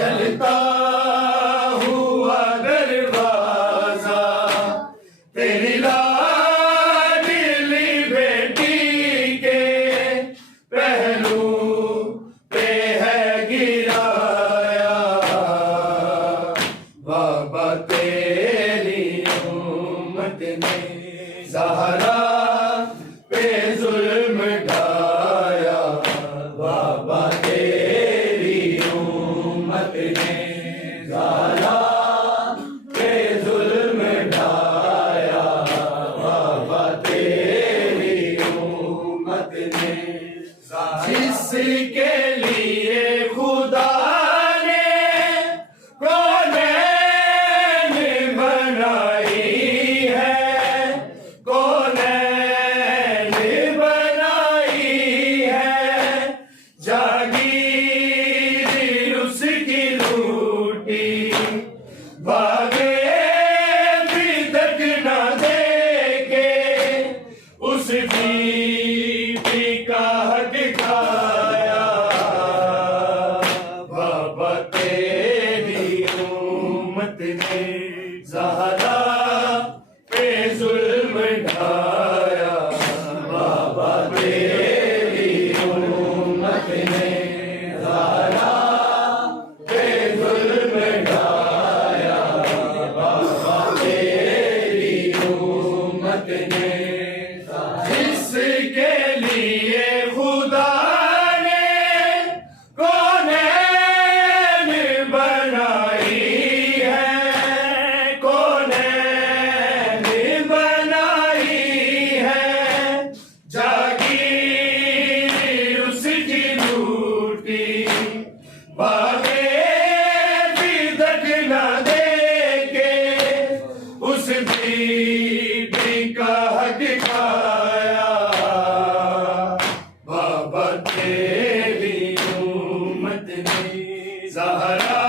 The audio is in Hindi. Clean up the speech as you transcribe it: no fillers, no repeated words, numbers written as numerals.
जलता हुआ दरवाजा तेरी लाडली बेटी के पहलू पे है गिराया। बाबा तेरी उम्मत ने ज़हरा पे जुल्म ढाया। बाबा तेरी उम्मत ने ज़हरा पे जुल्म ढाया। बाबा तेरी उम्मत ने जिसके लिए खुदा ने कौनैन बनाई है, कौनैन बनाई है। जागीर उसकी लूटी भागे भी तक न देके उस बीबी का हक खाया। बाबा तेरी उम्मत ने ज़हरा पे जुल्म ढाया। बाबा तेरी उम्मत ने ज़हरा पे जुल्म ढाया। बाबा तेरी उम्मत ने जिसके लिए खुदा ने कौनैन बनाई है, कौनैन बनाई है। जागीर उसकी लूटी भागे भी तक न देके उस बीबी का हक खाया। बाबा तेरी उम्मत ने ज़हरा